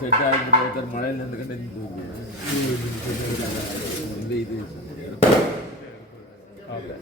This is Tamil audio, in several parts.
செட் ஆகிட்டு ஒருத்தர் மழையில் இருந்துக்கிட்டு இந்த இது ஓகே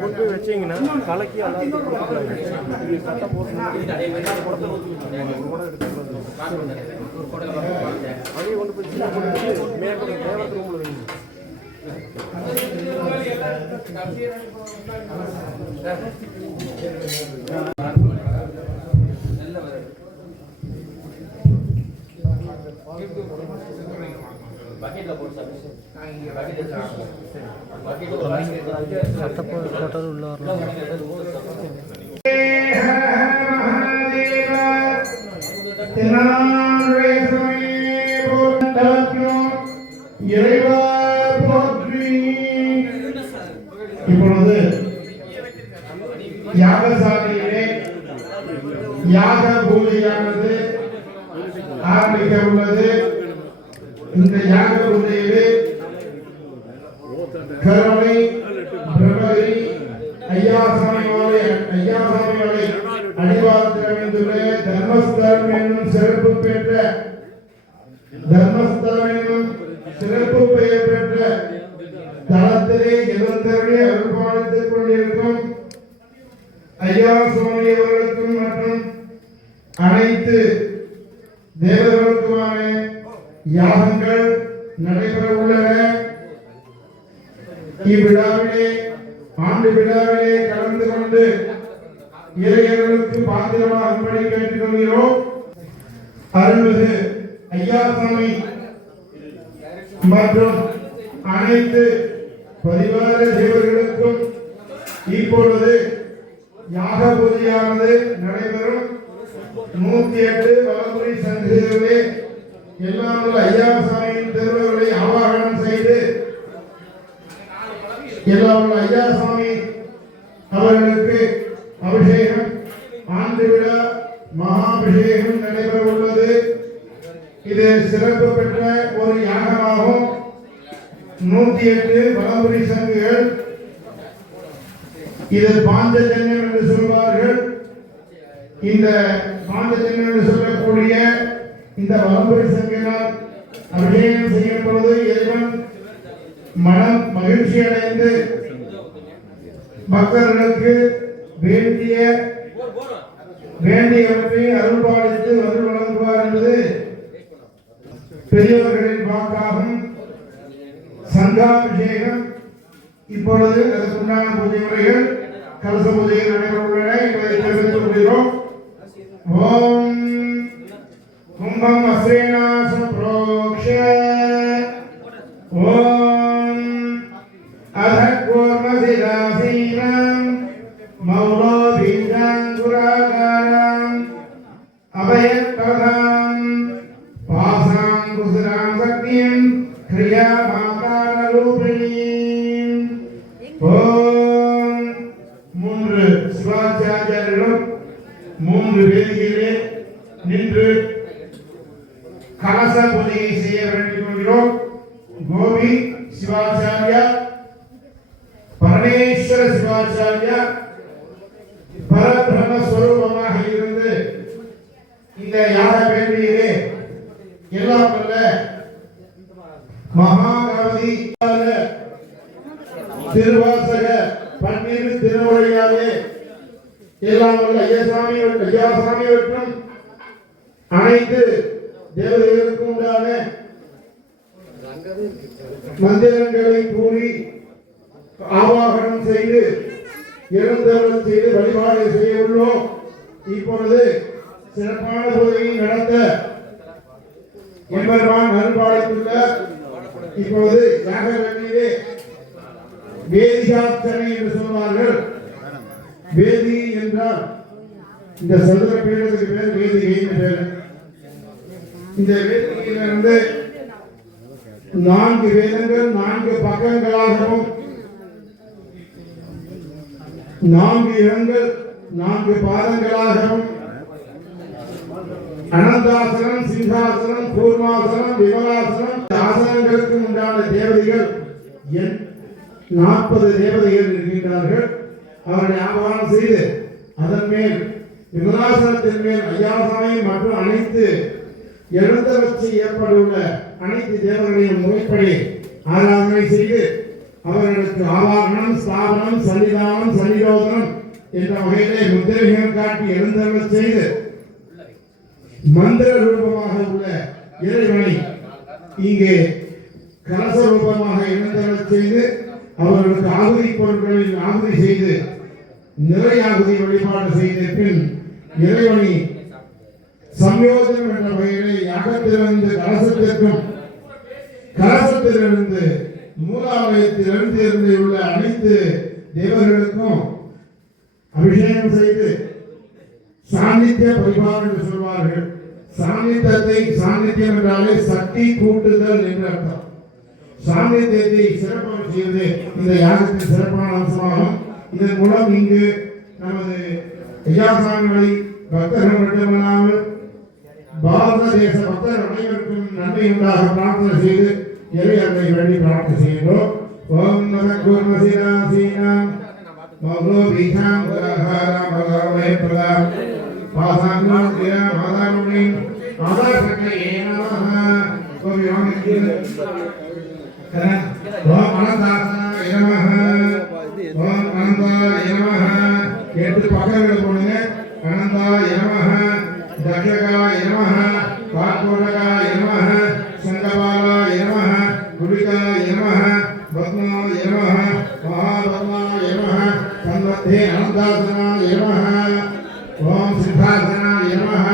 கொண்டு போய் வச்சிங்கன்னா கலக்கி சட்டை போட்டு அதையும் கொண்டு போய் மேலத்து ரூமில் வைங்க. சட்டப்போட்டர் உள்ள வரலாம். இப்பொழுது யாகசாலையிலே யாக பூஜையானது ஆரம்பிக்க உள்ளது. இந்த யாக பூஜையிலே கருணை பிரபரி ஐயாசாமி அவர்களை அடிவாரத்தில் அமைந்துள்ள தர்மஸ்தலம் என்னும் சிறப்பு பெற்ற தளத்திலே எழுந்தருளி அருள்பாலித்துக் கொண்டிருக்கும் ஐயா சுவாமி அவர்களுக்கும் மற்றும் அனைத்து தேவர்களுக்குமான யாகங்கள் நடைபெற உள்ளன. இவ்விழாவிலே ஆண்டு விழாவிலே கலந்து கொண்டு இறையர்களுக்கு பாத்திரமாகும்படி கேட்டுக்கொள்கிறோம். அருள்மிகு ஐயாசாமி மற்றும் அனைத்து பரிவார தேவர்களுக்கும் இப்பொழுது யாக பூஜையானது நடைபெறும். 108 வலமுறை சங்கத்திலே எல்லாம் ஐயாசாமியின் திருவருளை ஆவாகனம் செய்து எல்லாம் ஐயாசாமி அவர்களுக்கு அபிஷேகம் ஆண்டு விழா மகாபிஷேகம் நடைபெற உள்ளது. இது சிறப்பு பெற்ற ஒரு யாகமாகும். 108 வலமுறை சங்குகள், இது பாஞ்சஜன்யம் என்று சொல்வார்கள். இந்த பாஞ்சஜன்யம் என்று சொல்லக்கூடிய இந்த வலமுறை சங்கினால் அபிஷேகம் செய்யப்படுவது இறைவன் மனம் மகிழ்ச்சி அடைந்து பக்தர்களுக்கு வேண்டியவற்றை அருள்பாலித்து அருள் வழங்குவார் என்பது பெரியவர்களின் வாக்காகும். சங்காபிஷேகம் இப்பொழுது அதற்குண்டான பூஜை முறைகள் கலச பூஜைகள் நடைபெற உள்ளன என்பதை தெரிவித்துக் கொள்கிறோம். ஓம் கும்பம் அஸ்ரேனாசம் புரோக்ஷ ஓம் அதக்கூர்மசிதாசீனம் மௌலோ பீஜாங்குராகாரம் அபயக்கதாம் பாசாங்குசுராம் சக்தியம் கிரியா மாதார ரூபிணீம். ஓம் 3 சிவாச்சாரியர்களும் 3 வேதியிலே நின்று கலச பூஜையை செய்ய வேண்டிக் கொள்கிறோம். கோபி சிவாச்சாரியா, பரமேஸ்வர சிவாச்சாரியா பரபிரம்மஸ்வரூபமாக இருந்து இந்த யாக வேண்டியிலே எல்லாம் வல்ல மகாகணபதி திருவாசக பன்னிரு திருமுறையாலே எல்லாம் வல்ல ஐயாசாமி மற்றும் அனைத்து தேவதைகளுக்கும் உண்டான மந்திரங்களை கூறி ஆவாகனம் செய்து எழுந்தருள் செய்து வழிபாடு செய்ய உள்ளோம். இப்பொழுது சிறப்பான பூஜையை நடத்த எம்பெருமான் அருள்பாலித்துள்ள இப்பொழுது யாக வேண்டியிலே வேதிசாச்சனை என்று சொல்வார்கள். வேதி என்றால் இந்த சதுர பீடத்துக்கு பேர் வேதிகை பேர். இந்த வேதிகையிலிருந்து 4 வேதங்கள் 4 பக்கங்களாகவும் 4 இடங்கள் 4 பாதங்களாகவும் அனந்தாசனம், சிங்காசனம், கூர்மாசனம், விமலாசனம் ஆசனங்களுக்கு உண்டான தேவதைகள் 40 தேவதைகள் இருக்கின்றார்கள். அவர்களை ஆவாகனம் செய்து அதன் மேல் விமலாசனத்தின் மேல் ஐயாசாமி மற்றும் அனைத்து எழுந்தவச்சு ஏற்பட்டுள்ள அனைத்து தேவர்களையும் முறைப்படி ஆராதனை செய்து அவர்களுக்கு ஆவாகனம், ஸ்தாபனம், சன்னிதானம், சன்னிரோதனம் என்ற வகையிலே முத்திரைகள் காட்டி எழுந்தவச் செய்து மந்திர ரூபமாக உள்ள இறைவனை இங்கே கலச ரூபமாக எழுந்தவச் செய்து அவர்களுக்கு ஆகுதி பொருட்களில் ஆகுதி செய்து நிறையாகுதி வழிபாடு செய்த பின் இறைவனை சம்யோஜனம் என்ற வகையிலே யாகத்திலிருந்து கலசத்திற்கும் கலசத்திலிருந்து மூலாலயத்திலிருந்து இருந்துள்ள அனைத்து தேவர்களுக்கும் அபிஷேகம் செய்து சாநித்திய பரிபாலனம் என்று சொல்வார்கள். சாநித்தியம் என்றாலே சக்தி கூட்டுதல் என்று அர்த்தம். சாநித்தியத்தை சிறப்பாக செய்வது இந்த யாகத்தின் சிறப்பான அம்சமாகும். இதன் மூலம் இங்கு நமது ஐயாசாமிகளை பக்தர்கள் மட்டுமல்லாமல் பாரத தேச பக்தர் அனைவருக்கும் நன்மை உண்டாக பிரார்த்தனை செய்து இறைவனை வேண்டி பிரார்த்தனை செய்கிறோம். ஓம் நம குர்மசிராசீனாம் மௌலோபிகாம் கரஹாரம் பகவே பிரதாம் பாசாங்கம் தியா மாதானுனின் ஆதாரக்கே நமஹ கோவியாமிக்கு ஓம் அனந்தாசனாய நமஹ ஓம் அனந்தாய நமஹ 8 பக்கங்கள் போடுங்க. அனந்தாய நமஹ, தக்ஷகாய நமஹ, கார்கோடகாய நமஹ, சங்கபாலாய நமஹ, குடிகாய நமஹ, பத்மாய நமஹ, மகாபத்மாய நமஹ, சன்வத்தே அனந்தாசனாய நமஹ, ஓம் சித்தாசனாய நமஹ.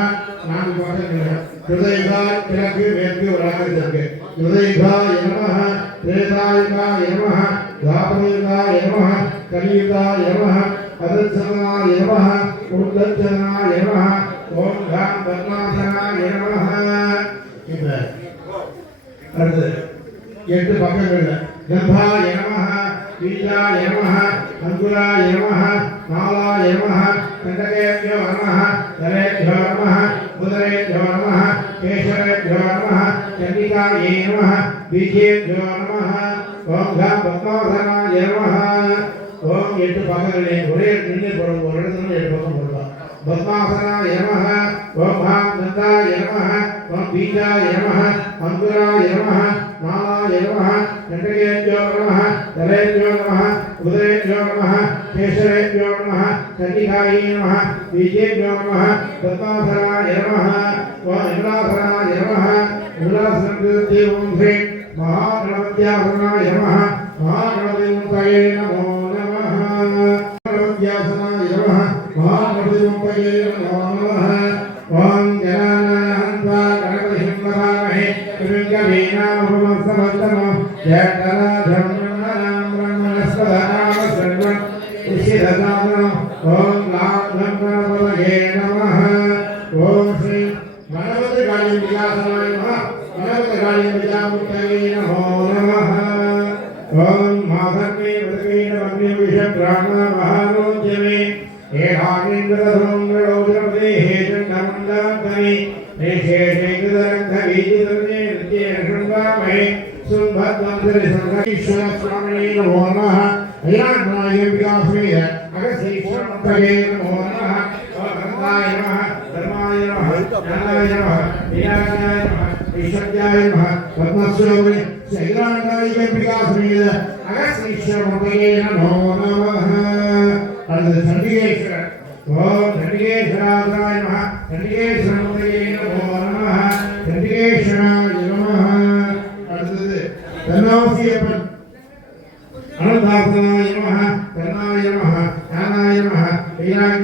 4 பக்கங்கள். ஹிருதயகாய கிழக்கு மேற்கு வடக்கு தெற்கு. ஹிருதயகாய நமஹ, திரேதாயகாய நமஹ, தாபரேகாய நமஹ, கலியுகாய நமஹ, அதர்சனாய நமஹ, உத்தர்சனாய நமஹ, ஓம் காம் பத்மாசனாய நமஹ. இந்த அடுத்து 8 பக்கங்கள்ல கந்தாய நமஹ, பீஜாய நமஹ, அங்குராய நமஹ, நாலாய நமஹ, கண்டகேभ्यो நமஹ, தலேभ्यो நமஹ, புதரேभ्यो நமஹ, கேசரேभ्यो நமஹ, சண்டிகாயே நமஹ, பீஜேभ्यो நமஹ, ஓம் காம் பத்மாசனாய நமஹ. ஓம் 8 பக்கங்களே ஒரே நின்று போடும். ஒரு இடத்துல 7 பக்கம் போடலாம். பத்மாசனாய நமஹ, ஓம் காம் கந்தாய நமஹ, ஓம் பீஜாய நமஹ, அங்குராய நமஹ, நாலாய நமஹ, கண்டகேभ्यो நமஹ, தலேभ्यो நமஹ, புதரேभ्यो நமஹ, கேசரேभ्यो நமஹ, சண்டிகாயே நமஹ, பீஜேभ्यो நமஹ, பத்மாசனாய நமஹ, ஓம் விமலாசனாய நமஹ. விமலாசனத்திற்கு ஓம் ஸ்ரீ மகாகணபத்யாசனாய நமஹ, மகாகணபதிமுத்தயே நமோ நமஹ. கணபத்யாசனாய நமஹ, மகாகணபதிமுத்தயே நமோ நமஹ. ஓம் ஜனானாஹன்வா கணபதிம் வதாமஹே கிருங்கவீணாமுபமஸ்தமஸ்தமோ ஜேட்டராஜம் பிரம்மணாம் பிரம்மணஸ்பதாம சர்வம் உஷிததாமனோ. ஓம் லாப்லம் கணபதயே நமஹ. ஓம் ஸ்ரீ கணபதி காளியம் விலாசனாய நமஹ, கணபதி காளியம் விலாமுத்தயே நமோ நமஹ. ஓம் மாதர்மே வதகேன வன்மே விஷம் பிராண மகாரோஜ்யமே ஏகாமிந்திரதோங்களோதிரபதே ஹேஜண்டமண்டாந்தனி ஏஷேஷேகிதரங்கவீதிதர்மே நித்யேஷண்வாமஹே சும்பத்வந்தரி சங்கீஸ்வர சுவாமினே நமோ நமஹ. ஐயாநாயம் விகாசமேய அகசீஸ்வரமந்தயே நமோ நமஹ. ஓகந்தாய நமஹ, தர்மாய நமஹ, ஞானாய நமஹ, விநாயகாய நமஹ, ஈஸ்வர்யாய நமஹ, பத்மஸ்வரூபிணி ஐயாநாயம் விகாசமேய அகசீஸ்வரமந்தயே நமோ நமஹ. அடுத்து சண்டிகேஸ்வரர். ஓம் சண்டிகேஸ்வராய நமஹ, சண்டிகேஸ்வரமந்தயே நமோ நமஹ, சண்டிகேஸ்வராய நமஹ. அடுத்தது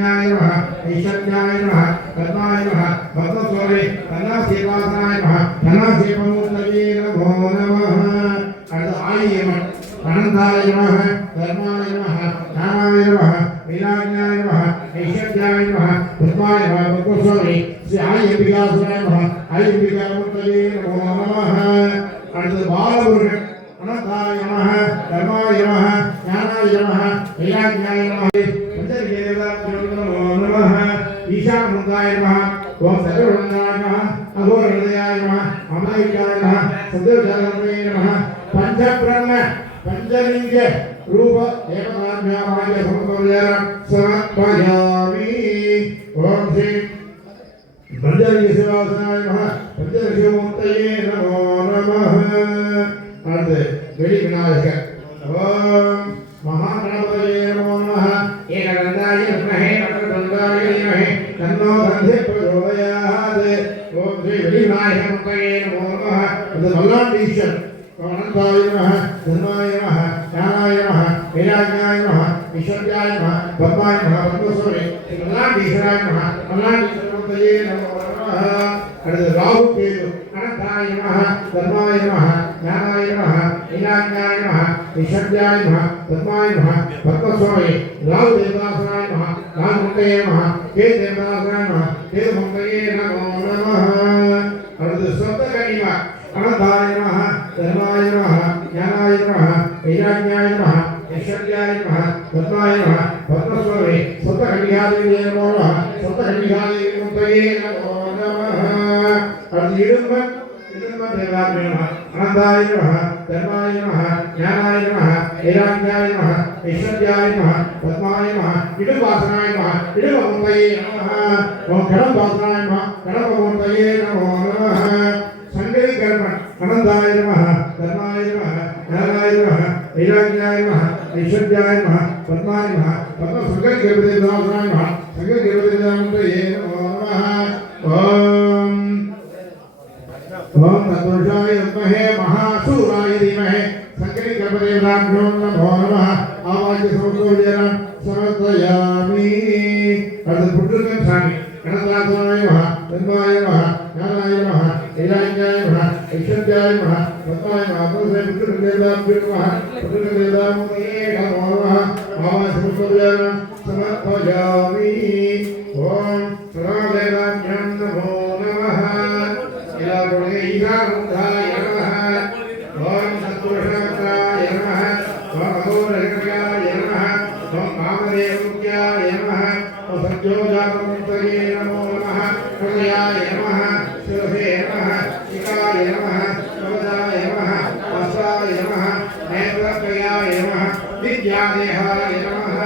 वीराज्ञाय नमः ऐश्वर्याय नमः पद्माय नमः पद्मस्वरे तन्नासेवासनाय नमः तन्नासेवमूर्तये नमो नमः आयेमन् अनन्ताय नमः धर्माय नमः ज्ञानाय नमः वीराज्ञाय नमः ऐश्वर्याय नमः पद्माय नमः पद्मस्वरे श्री आयम्बिकासनाय नमः आयम्बिकामूर्तये नमो नमः बालमुरुगन् अनन्ताय नमः धर्माय नमः ज्ञानाय नमः वीराज्ञाय नमः पंचदेवताभ्यो नमो नमः ईशानमुद्राय नमः ओम सर्ववृन्दाय नमः अघोरहृदयाय नमः अमलायिकाय नमः सद्योजागरणे नमः पंचब्रह्म पंचलिंग रूप देवताभ्यामाय समर्पयामि समर्पयामि ओम श्री पंचलिंग शिवासनाय नमः पंचऋषिमूर्तये नमो नमः वेली विनायक ओम महागणपतये नमो नमः एकदन्ताय विद्महे वक्रतुण्डाय धीमहि तन्नो दन्तिः प्रचोदयात् ओम श्री वेली विनायक मूर्तये नमो नमः मल्लांडीश्वर अनंताय नमः धर्माय नमः ज्ञानाय नमः वीराज्ञाय नमः ऐश्वर्याय नमः पद्माय नमः पद्मस्वरे मल्लांडीश्वराय नमः मल्लांडीश्वर मूर्तये नमो नमः राहु केतु अनंताय नमः धर्माय नमः ज्ञानाय नमः वीराज्ञाय नमः ऐश्वर्याय नमः पद्माय नमः पद्मस्वरे राहु देवतासनाय नमः राहुमूर्तये नमः केतु देवतासनाय नमः केतुमूर्तये नमो नमः सप्तकन्या अनंताय नमः धर्माय नमः ज्ञानाय नमः वीराज्ञाय नमः ऐश्वर्याय नमः पद्माय नमः पद्मस्वरे सप्तकन्यादेवी नमो नमः सप्तकन्यादेवी मूर्तये नमो नमः अनंताय नमः धर्माय नमः ज्ञानाय नमः वीराज्ञाय नमः ऐश्वर्याय नमः पद्माय नमः इडुवासनाय नमः इडुमूर्तये नमः ओम गणवासनाय नमः गणमूर्तये नमो नमः संगीकर्मण अनंताय नमः धर्माय नमः ज्ञानाय नमः वीराज्ञाय नमः ऐश्वर्याय नमः पद्माय नमः पद्मसंगीकर्मदेवताय नमः संगीकर्मदेवताय नमो नमः ओम तत्पुरुषाय विद्महे महासूराय धीमहि संकल्पदेवताभ्यो नमो नमः आवाज्य समस्तोजन समर्पयामि पुरुषोत्तम स्वामी गणनाथाय नमः धर्माय नमः ज्ञानाय नमः वीराज्ञाय नमः ऐश्वर्याय नमः पद्माय नमः पुरुषोत्तमदेवताभ्यो नमः पुरुषोत्तमदेवताभ्यो नमो नमः आवाज्य समस्तोजन समर्पयामि ओम सर्वदेवताभ्यो नमो नमः ईशानमुद्राय नमः ओम सत्पुरुषाय नमः ओम अघोरहृदयाय नमः ओम कामदेवमुख्याय नमः ओम सत्योजागरणे नमो नमः हृदयाय नमः शिरसे नमः शिखाय नमः कवचाय नमः वस्त्राय नमः नेत्रत्रयाय नमः विद्यादेहाय नमः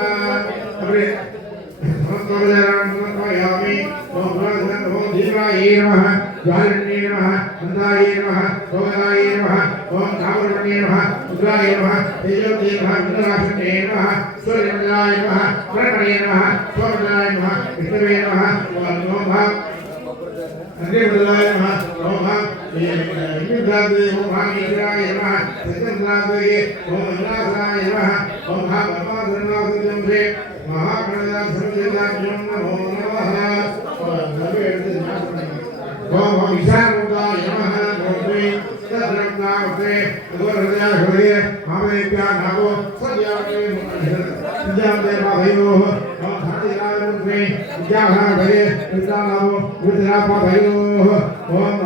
समर्पयामि ओम धीमाय नमः ज्वालिन्ये नमः नन्दाय नमः गोदाय नमः ओम कामरुण्ये नमः उग्राय नमः तेजोते नमः विनाशने नमः सूर्यमंडलाय नमः प्रणये नमः सोमनाय नमः विष्णवे नमः ओम भाग अग्निमंडलाय नमः ओम भाग इंद्रादे ओम भाग इंद्राय नमः सत्यन्द्रादे ओम इंद्राय नमः ओम भाग परमाधर्मादे महागणनाथ सर्वदेवताभ्यो नमो नमः ओम ईशानमुद्राय नमः ओम तद्रत्नावते अघोरहृदये महादेव्या नामो सद्यावते विद्यादेवाभयोः ओम धातिराजमुद्रे विद्याभाभये विद्यानामो विद्यापाभयोः ओम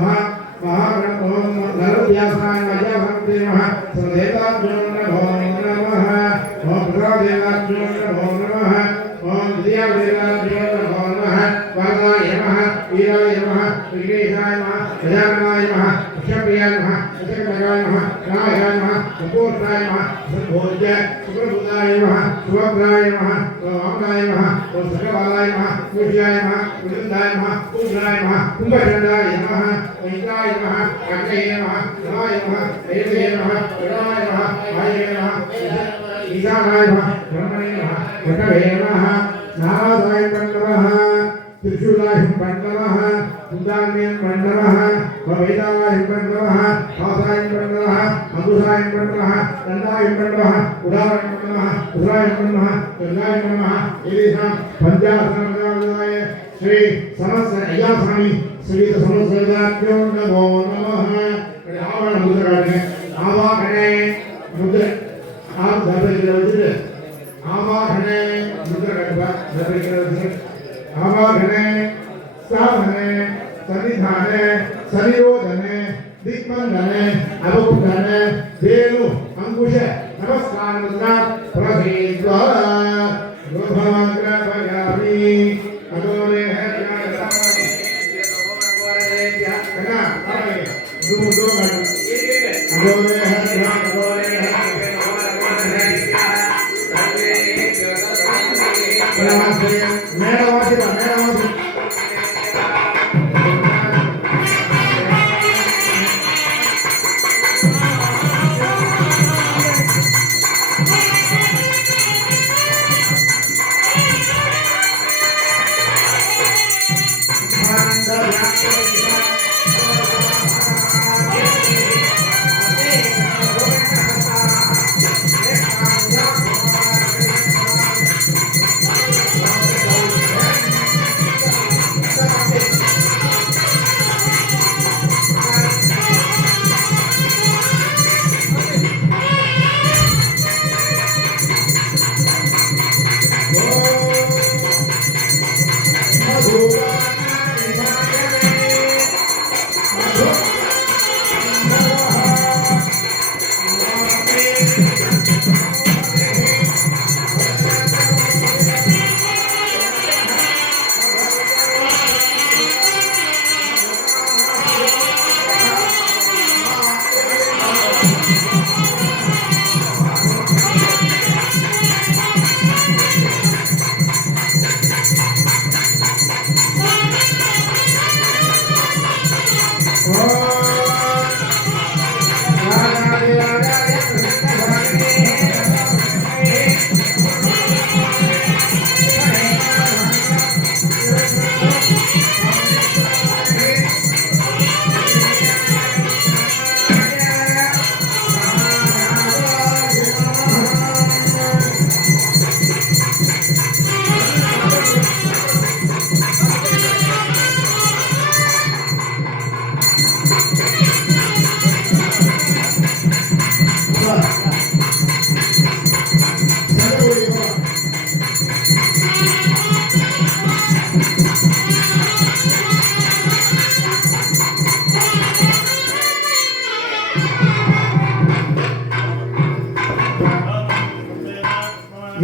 महागण ओम नरव्यासाय मज्जाभक्ते नमः सर्वदेवताभ्यो नमो नमः ओम प्रदेवाभ्यो नमो नमः ओम विद्यादेवाभ्यो नमो नमः वादाय नमः वीराय नमः विघ्नेशाय नमः गजाननाय नमः अक्षप्रियाय नमः अक्षकटकाय नमः रायाय नमः सुपूर्णाय नमः सुभोज्य सुप्रभुताय नमः सुभद्राय नमः वामनाय नमः सकलबालाय नमः पूज्याय नमः कुलिन्दाय नमः पूज्याय नमः कुम्भचण्डाय नमः वैद्राय नमः काकये नमः नमाय नमः वेदये नमः विराय नमः वाये नमः ईशानाय नमः ब्रह्मणे नमः वटवे नमः नारायणाय नमः त्रिशूलाहिं पण्डवः सुदान्यं पण्डवः वैदालाहिं पण्डवः हासाहिं पण्डवः अंकुशाहिं पण्डवः दण्डाहिं पण्डवः उदाहिं पण्डवः उदाहिं पण्डवः गंगाहिं पण्डवः एतेषां पञ्चासनमदाय श्री समस्त अय्यास्वामी श्री समस्त वेदाभ्यो नमो नमः आवरण मुद्रा आवाहने मुद्रा आप दर्पण आवाहने मुद्रा आवाहने साधने सन्निधाने सनिरोधने दिक्मंडने अवकुंडने वेणु अंकुश नमस्कार मुद्रा प्रभेद्वा गोभाग्रभयामि अदोरे है कना दो अदोरे है मेरावासी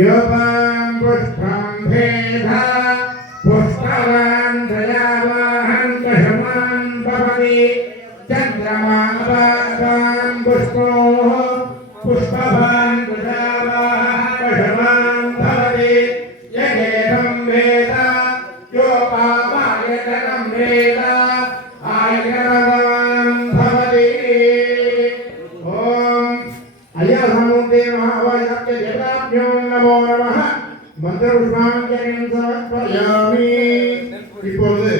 योपां पुष्पं भेदा पुष्पवान् दयावाहं कषमान् भवति चन्द्रमावान् पुष्पो पुष्पवान् दयावाहं कषमान् भवति यगेहं वेद योपामायतनं वेद आयतनं भवति ओम अय्यासमुद्रे महावाक्य देवताभ्यो नमो नमः मंत्र पुष्पाञ्जलिं समर्पयामि இப்பொழுது